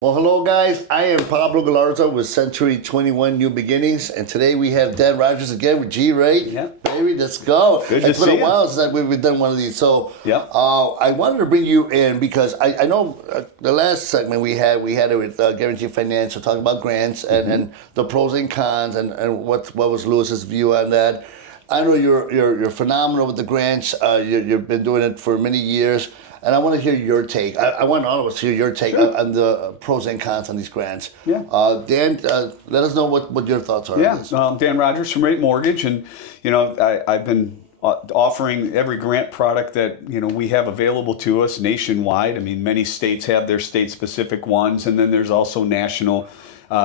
Well, hello guys. I am Pablo Galarza with Century 21 New Beginnings, and today we have Dan Rogers again with G, right? Yeah. Baby, let's go. Good to It's been see a you. while since we've done one of these. So Yeah. I wanted to bring you in because I know the last segment we had it with Guarantee Financial, talking about grants and the pros and cons and what was Lewis's view on that. I know you're phenomenal with the grants. You've been doing it for many years. And I want to hear your take. I want all of us to hear your take on the pros and cons on these grants. Yeah. Dan, let us know what your thoughts are on this. Dan Rogers from Rate Mortgage, and I've been offering every grant product that we have available to us nationwide. I mean, many states have their state-specific ones, and then there's also national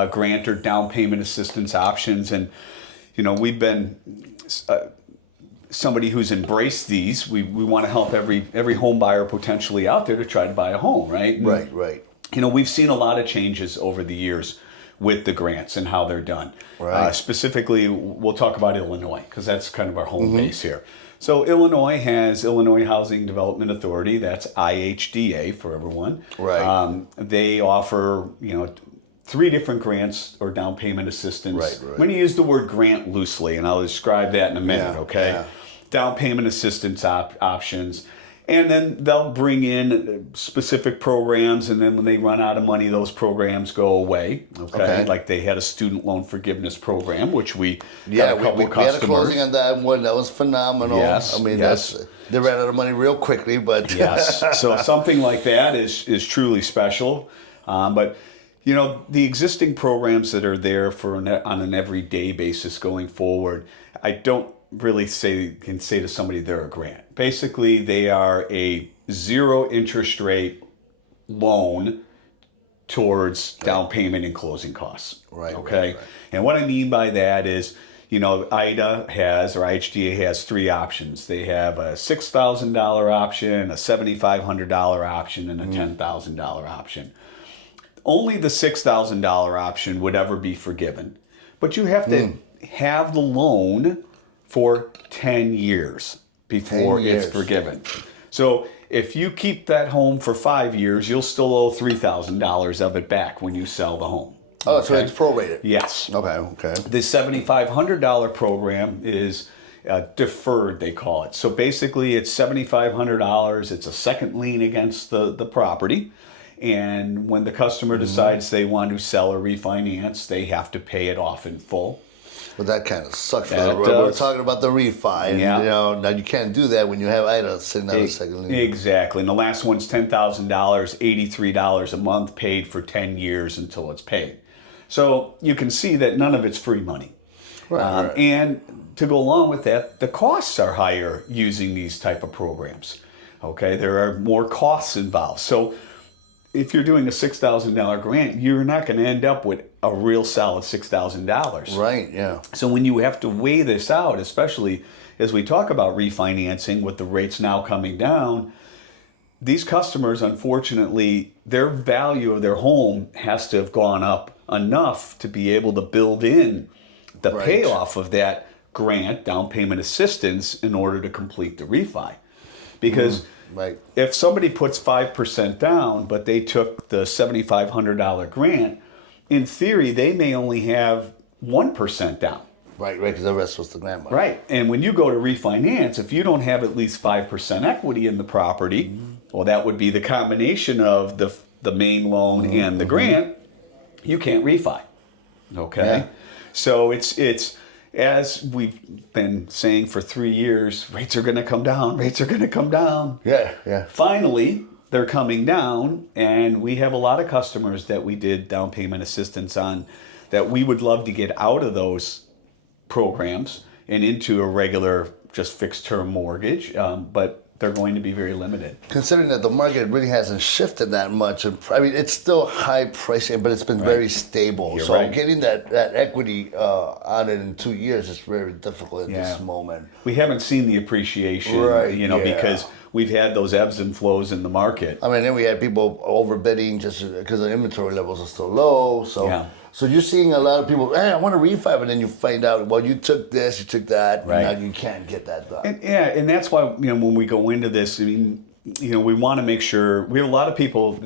grant or down payment assistance options. And we've been somebody who's embraced these. We want to help every home buyer potentially out there to try to buy a home, right? Right. We've seen a lot of changes over the years with the grants and how they're done. Right. Specifically, we'll talk about Illinois because that's kind of our home base here. So Illinois has Illinois Housing Development Authority. That's IHDA for everyone. Right. They offer, 3 different grants or down payment assistance. Right. I'm going to use the word grant loosely, and I'll describe that in a minute, Yeah, okay? yeah. Down payment assistance options. And then they'll bring in specific programs, and then when they run out of money, those programs go away, okay? Like they had a student loan forgiveness program, which we got a couple we customers. had a closing on that one. That was phenomenal. Yes, I mean, yes. They ran out of money real quickly, but... Yes, so something like that is truly special. But the existing programs that are there on an everyday basis going forward, I don't really can say to somebody they're a grant. Basically, they are a 0 interest rate loan towards down payment and closing costs. Right. Okay. Right. And what I mean by that is, IHDA has 3 options. They have a $6,000 option, a $7,500 option, and a $10,000 option. Only the $6,000 option would ever be forgiven. But you have to have the loan for 10 years before it's forgiven. So if you keep that home for 5 years, you'll still owe $3,000 of it back when you sell the home. Oh, so it's prorated. Yes. Okay. The $7,500 program is deferred, they call it. So basically it's $7,500. It's a second lien against the property. And when the customer decides they want to sell or refinance, they have to pay it off in full. But that kind of sucks. That We're does. talking about the refi. And, Yeah. now you can't do that when you have IDA sitting on a second lien. Exactly. And the last one's $10,000, $83 a month, paid for 10 years until it's paid. So you can see that none of it's free money. Right. And to go along with that, the costs are higher using these type of programs. Okay, there are more costs involved. So if you're doing a $6,000 grant, you're not going to end up with a real solid $6,000. Right, yeah. So when you have to weigh this out, especially as we talk about refinancing with the rates now coming down, these customers, unfortunately, their value of their home has to have gone up enough to be able to build in the payoff of that grant, down payment assistance, in order to complete the refi. Because if somebody puts 5% down, but they took the $7,500 grant, in theory, they may only have 1% down. Right, because the rest was the grant money. Right. And when you go to refinance, if you don't have at least 5% equity in the property, well, that would be the combination of the main loan and the grant, you can't refi. Okay? Yeah. So it's as we've been saying for 3 years, rates are going to come down, rates are going to come down. Yeah. Finally, they're coming down, and we have a lot of customers that we did down payment assistance on that we would love to get out of those programs and into a regular just fixed term mortgage, but they're going to be very limited. Considering that the market really hasn't shifted that much, I mean, it's still high pricing, but it's been very stable. You're so right. getting that equity on it in 2 years is very difficult at this moment. We haven't seen the appreciation, because we've had those ebbs and flows in the market. I mean, then we had people overbidding just because the inventory levels are still low. So you're seeing a lot of people, hey, I want to refi, but then you find out, well, you took this, you took that, Right. and now you can't get that done. And that's why, when we go into this, I mean, we want to make sure, we have a lot of people,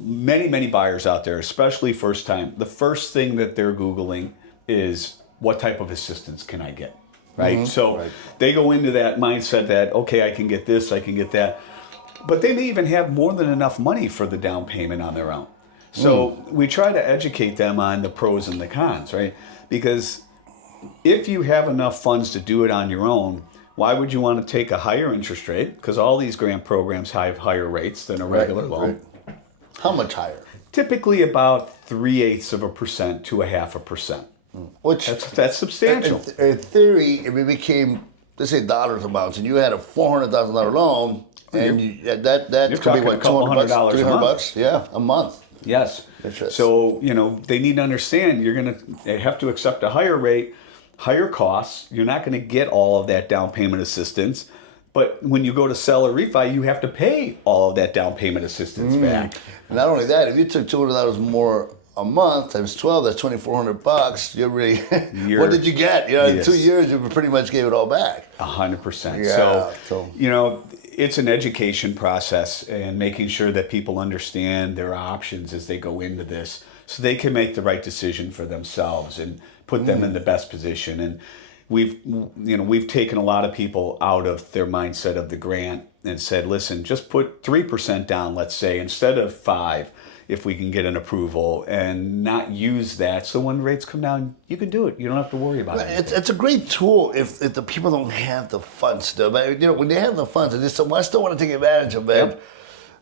many buyers out there, especially first time, the first thing that they're Googling is what type of assistance can I get, right? So they go into that mindset that, okay, I can get this, I can get that. But they may even have more than enough money for the down payment on their own. So we try to educate them on the pros and the cons, right? Because if you have enough funds to do it on your own, why would you want to take a higher interest rate? Because all these grant programs have higher rates than a regular loan. Right. How much higher? Typically about 0.3% to 0.5%. Which that's substantial. In theory, if it became, let's say, dollars amounts, and you had a $400,000 loan, and that could be what, $200, $300, yeah, a month. Yes. So, they need to understand they have to accept a higher rate, higher costs. You're not going to get all of that down payment assistance. But when you go to sell or refi, you have to pay all of that down payment assistance back. And not only that, if you took $200 more a month times 12, that's $2,400. You're really, what did you get? In 2 years, you pretty much gave it all back. 100%. Yeah, so, it's an education process and making sure that people understand their options as they go into this so they can make the right decision for themselves and put them in the best position. And we've taken a lot of people out of their mindset of the grant and said, listen, just put 3% down, let's say, instead of 5%, if we can get an approval, and not use that. So when rates come down, you can do it. You don't have to worry about it. It's a great tool if the people don't have the funds, though. But when they have the funds, and I still want to take advantage of it.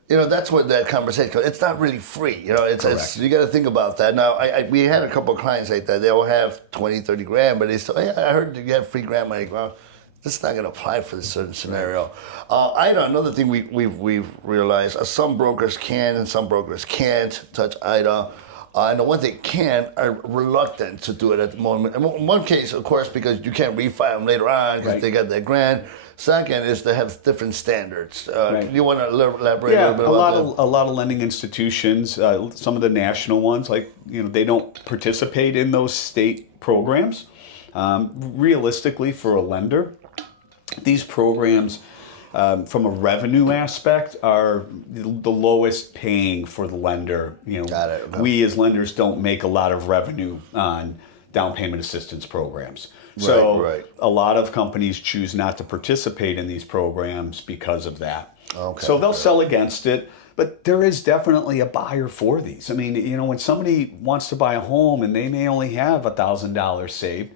Yep. That's what that conversation goes. It's not really free. It's you got to think about that. Now, we had a couple of clients like that. They'll have 20, 30 grand, but they still, I heard you have free grant money. Well, this is not going to apply for this certain scenario. Another thing we've realized, some brokers can and some brokers can't touch IDA. And the ones that can are reluctant to do it at the moment. In one case, of course, because you can't refi them later on because they got that grant. Second is they have different standards. Do you want to elaborate a little bit about that? A lot of lending institutions, some of the national ones, they don't participate in those state programs. Realistically, for a lender, these programs, from a revenue aspect, are the lowest paying for the lender. Got it. Okay. We as lenders don't make a lot of revenue on down payment assistance programs. So a lot of companies choose not to participate in these programs because of that. Okay. So they'll sell against it. But there is definitely a buyer for these. I mean, when somebody wants to buy a home and they may only have $1,000 saved,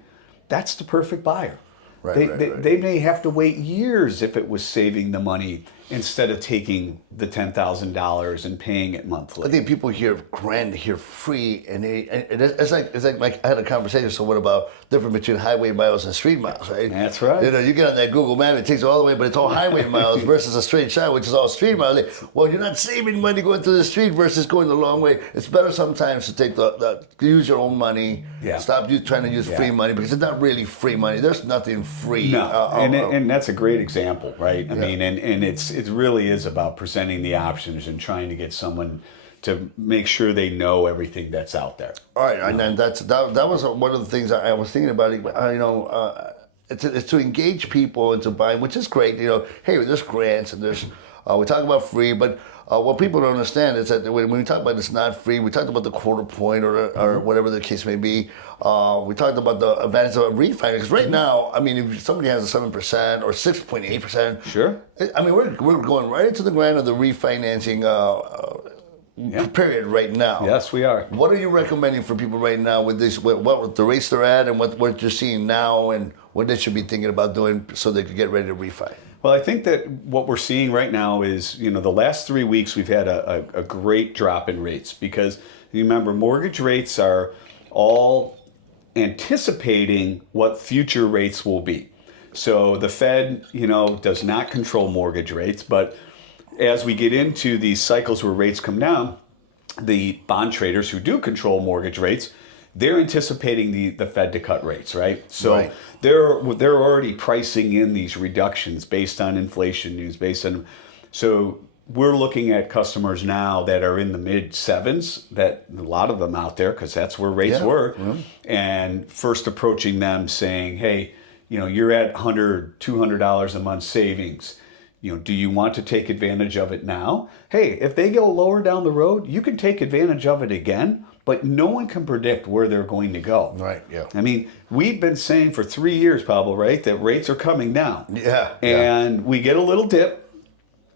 that's the perfect buyer. They may have to wait years if it was saving the money instead of taking the $10,000 and paying it monthly. I think people hear grant, hear free, and it's like I had a conversation with someone about the difference between highway miles and street miles, right? That's right. You get on that Google map, it takes you all the way, but it's all highway miles versus a straight shot, which is all street miles. Well, you're not saving money going through the street versus going the long way. It's better sometimes to take use your own money. Yeah. Stop trying to use free money because it's not really free money. There's nothing free. No, and that's a great example, right? I mean, and it really is about presenting the options and trying to get someone to make sure they know everything that's out there. All right, and then that was one of the things I was thinking about. It's to engage people into buying, which is great. Hey, there's grants and there's we talk about free, but what people don't understand is that when we talk about it's not free, we talked about the quarter point or whatever the case may be. We talked about the advantage of refinance because right now, I mean, if somebody has a 7% or 6.8%, sure. I mean, we're going right into the grind of the refinancing period right now. Yes, we are. What are you recommending for people right now with this? What the rates they're at and what you're seeing now and what they should be thinking about doing so they could get ready to refi? Well, I think that what we're seeing right now is, the last 3 weeks we've had a great drop in rates because you remember mortgage rates are all anticipating what future rates will be. So the Fed, does not control mortgage rates, but as we get into these cycles where rates come down, the bond traders who do control mortgage rates, they're anticipating the Fed to cut rates, right? So they're already pricing in these reductions based on inflation news, so we're looking at customers now that are in the mid sevens, that a lot of them out there, because that's where rates were, and first approaching them saying, hey, you're at $100, $200 a month savings. Do you want to take advantage of it now? Hey, if they go lower down the road, you can take advantage of it again, but no one can predict where they're going to go. Right, yeah. I mean, we've been saying for 3 years, Pablo, right, that rates are coming down. Yeah. And we get a little dip,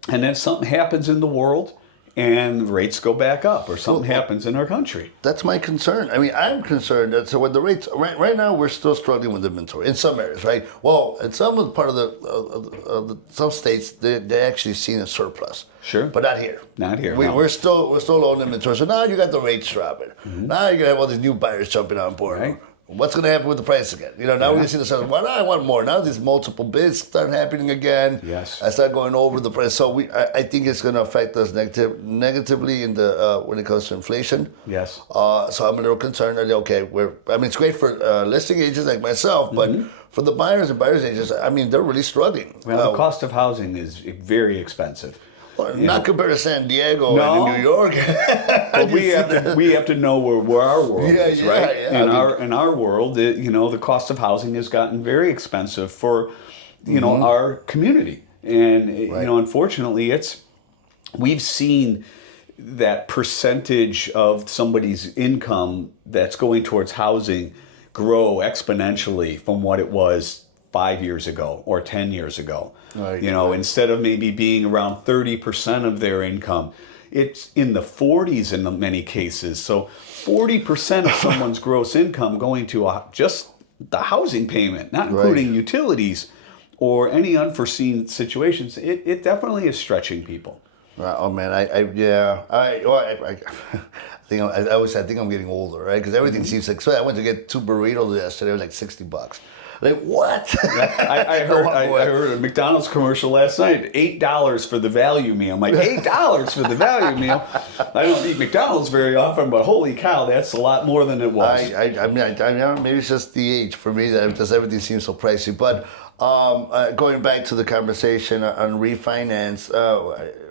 and then something happens in the world, and rates go back up, or something happens in our country. That's my concern. I mean, I'm concerned that so when the rates right now we're still struggling with inventory in some areas, right? Well, in some part of some states they actually seen a surplus. Sure, but not here. Not here. We're still low on inventory. So now you got the rates dropping. Now you have all these new buyers jumping on board. Right. What's going to happen with the price again? Now we're going to see the sellers. Well, I want more. Now these multiple bids start happening again. Yes. I start going over the price. So I think it's going to affect us negatively in the when it comes to inflation. Yes. So I'm a little concerned. Okay, it's great for listing agents like myself, but for the buyers and buyers agents, I mean, they're really struggling. Well, the cost of housing is very expensive. Not compared to San Diego and New York. But we have to know where our world is, right? Yeah. In our world, the cost of housing has gotten very expensive for, our community, and unfortunately, we've seen that percentage of somebody's income that's going towards housing grow exponentially from what it was 5 years ago or 10 years ago. Right. Instead of maybe being around 30% of their income, it's in the 40s in many cases. So 40% of someone's gross income going to just the housing payment, not including utilities or any unforeseen situations. It definitely is stretching people. Oh man, I think I'm getting older, right? Because everything seems like. So I went to get 2 burritos yesterday. It was like $60. Like what? I heard a McDonald's commercial last night. $8 for the value meal. I'm like, $8 for the value meal. I don't eat McDonald's very often, but holy cow, that's a lot more than it was. I mean, maybe it's just the age for me that just everything seems so pricey. But going back to the conversation on refinance,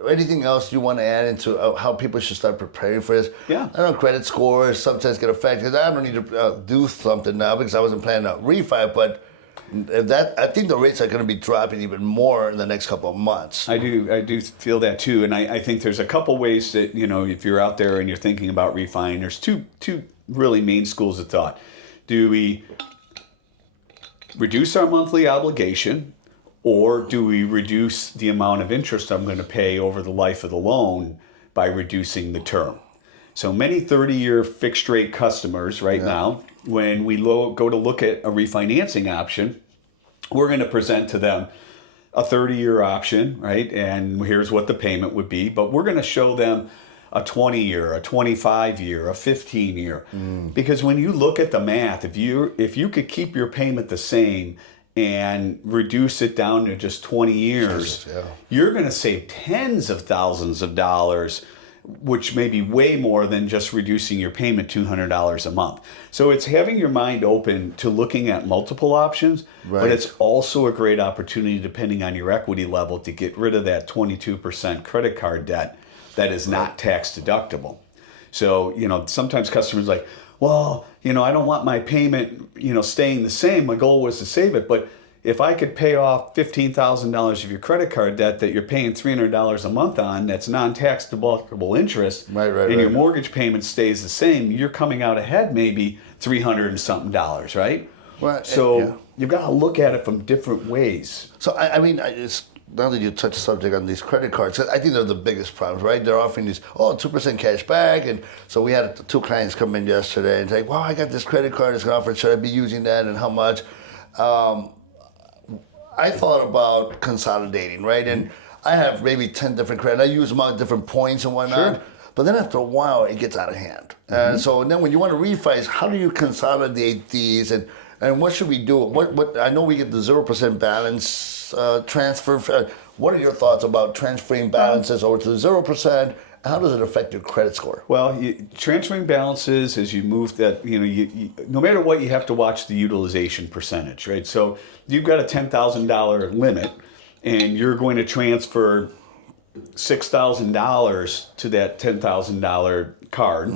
anything else you want to add into how people should start preparing for this? Yeah. I know credit scores sometimes get affected. I don't need to do something now because I wasn't planning on refi, but I think the rates are going to be dropping even more in the next couple of months. I do feel that too, and I think there's a couple ways that if you're out there and you're thinking about refining, there's two really main schools of thought. Do we reduce our monthly obligation, or do we reduce the amount of interest I'm going to pay over the life of the loan by reducing the term? So many 30-year fixed rate customers now, when we go to look at a refinancing option, we're going to present to them a 30-year option, right? And here's what the payment would be, but we're going to show them a 20-year, a 25-year, a 15-year. Because when you look at the math, if you could keep your payment the same and reduce it down to just 20 years, you're going to save tens of thousands of dollars, which may be way more than just reducing your payment $200 a month. So it's having your mind open to looking at multiple options, but it's also a great opportunity, depending on your equity level, to get rid of that 22% credit card debt that is not tax deductible. So, sometimes customers are like, well, I don't want my payment, staying the same. My goal was to save it. But if I could pay off $15,000 of your credit card debt that you're paying $300 a month on, that's non-tax deductible interest, and your mortgage payment stays the same, you're coming out ahead maybe $300 and something dollars, right? So you've got to look at it from different ways. So, it's now that you touch the subject on these credit cards, I think they're the biggest problems, right? They're offering these 2% cash back, and so we had 2 clients come in yesterday and say, "Wow, I got this credit card. It's going to offer. Should I be using that, and how much?" I thought about consolidating, right? And I have maybe 10 different credit. I use them at different points and whatnot. Sure. But then after a while, it gets out of hand. And so then when you want to refi, how do you consolidate these, and what should we do? What I know we get the 0% balance transfer. What are your thoughts about transferring balances over to the 0%? How does it affect your credit score? Well, transferring balances as you move that, no matter what, you have to watch the utilization percentage, right? So you've got a $10,000 limit, and you're going to transfer $6,000 to that $10,000 card.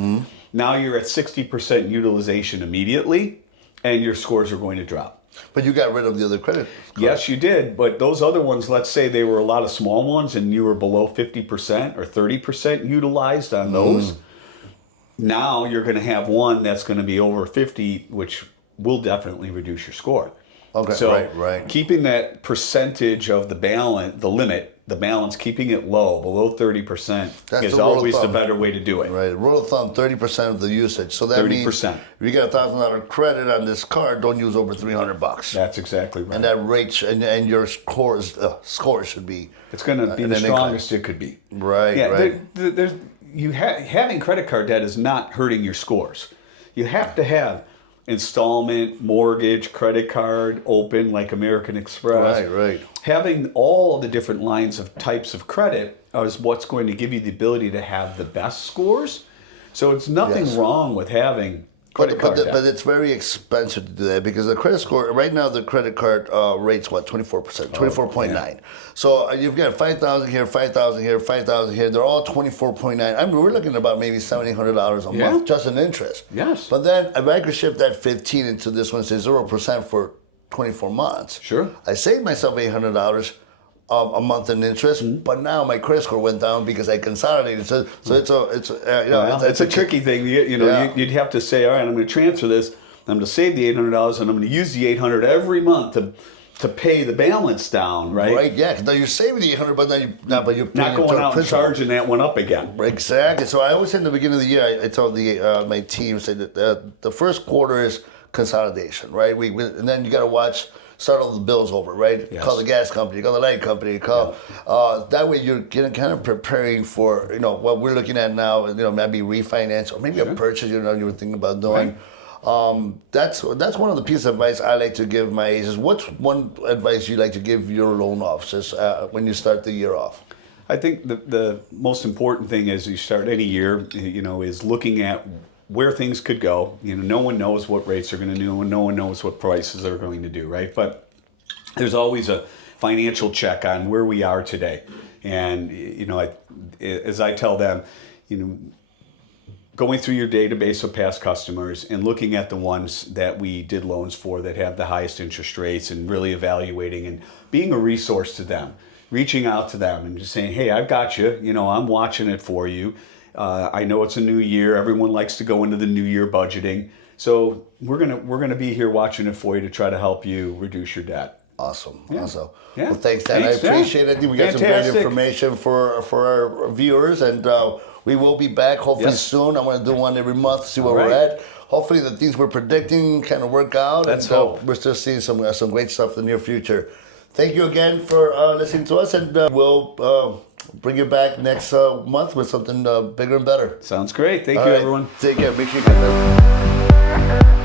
Now you're at 60% utilization immediately, and your scores are going to drop. But you got rid of the other credit cards. Yes, you did. But those other ones, let's say they were a lot of small ones and you were below 50% or 30% utilized on those. Now you're going to have one that's going to be over 50, which will definitely reduce your score. Okay, so right. keeping that percentage of the balance, the balance, keeping it low, below 30%, is always the better way to do it. Right. Rule of thumb, 30% of the usage. So that 30%. Means if you get $1,000 credit on this card, don't use over $300. That's exactly right. And that rate and your score should be. It's going to be the strongest it could be. Right. Yeah. Right. Having credit card debt is not hurting your scores. You have to have installment, mortgage, credit card, open like American Express. Right. Having all the different lines of types of credit is what's going to give you the ability to have the best scores. So it's nothing wrong with having credit card debt. But it's very expensive to do that because the credit score, right now the credit card rate's what, 24%, 24.9. So you've got 5,000 here, 5,000 here, 5,000 here. They're all 24.9. I mean, we're looking at about maybe $700-800 a month just in interest. Yes. But then if I could shift that 15 into this one, say 0% for 24 months. Sure. I saved myself $800 a month in interest, but now my credit score went down because I consolidated. So it's a tricky thing. You'd have to say, all right, I'm going to transfer this. I'm going to save the $800, and I'm going to use the $800 every month to pay the balance down, right? Right. Yeah. Because now you're saving the $800, but now you're not going out and charging that one up again. Exactly. So I always say in the beginning of the year, I told my team that the first quarter is consolidation, right? And then you got to start all the bills over, right? Yes. Call the gas company, call the light company, that way you're kind of preparing for, what we're looking at now, maybe refinance or maybe a purchase, you were thinking about doing. Right. That's one of the pieces of advice I like to give my agents. What's one advice you like to give your loan officers when you start the year off? I think the most important thing as you start any year, is looking at where things could go. No one knows what rates are going to do, and no one knows what prices are going to do, right? But there's always a financial check on where we are today. And, as I tell them, going through your database of past customers and looking at the ones that we did loans for that have the highest interest rates and really evaluating and being a resource to them, reaching out to them and just saying, hey, I've got you, I'm watching it for you. I know it's a new year. Everyone likes to go into the new year budgeting. So we're gonna be here watching it for you to try to help you reduce your debt. Awesome. Yeah. Awesome. Yeah. Well, thanks, Dan. I appreciate it. I think we got some great information for our viewers, and we will be back hopefully soon. I want to do one every month to see where we're at. Hopefully the things we're predicting kind of work out. Let's hope. We're still seeing some great stuff in the near future. Thank you again for listening to us, and we'll bring you back next month with something bigger and better. Sounds great. Thank you, everyone. Take care. Make sure you get there.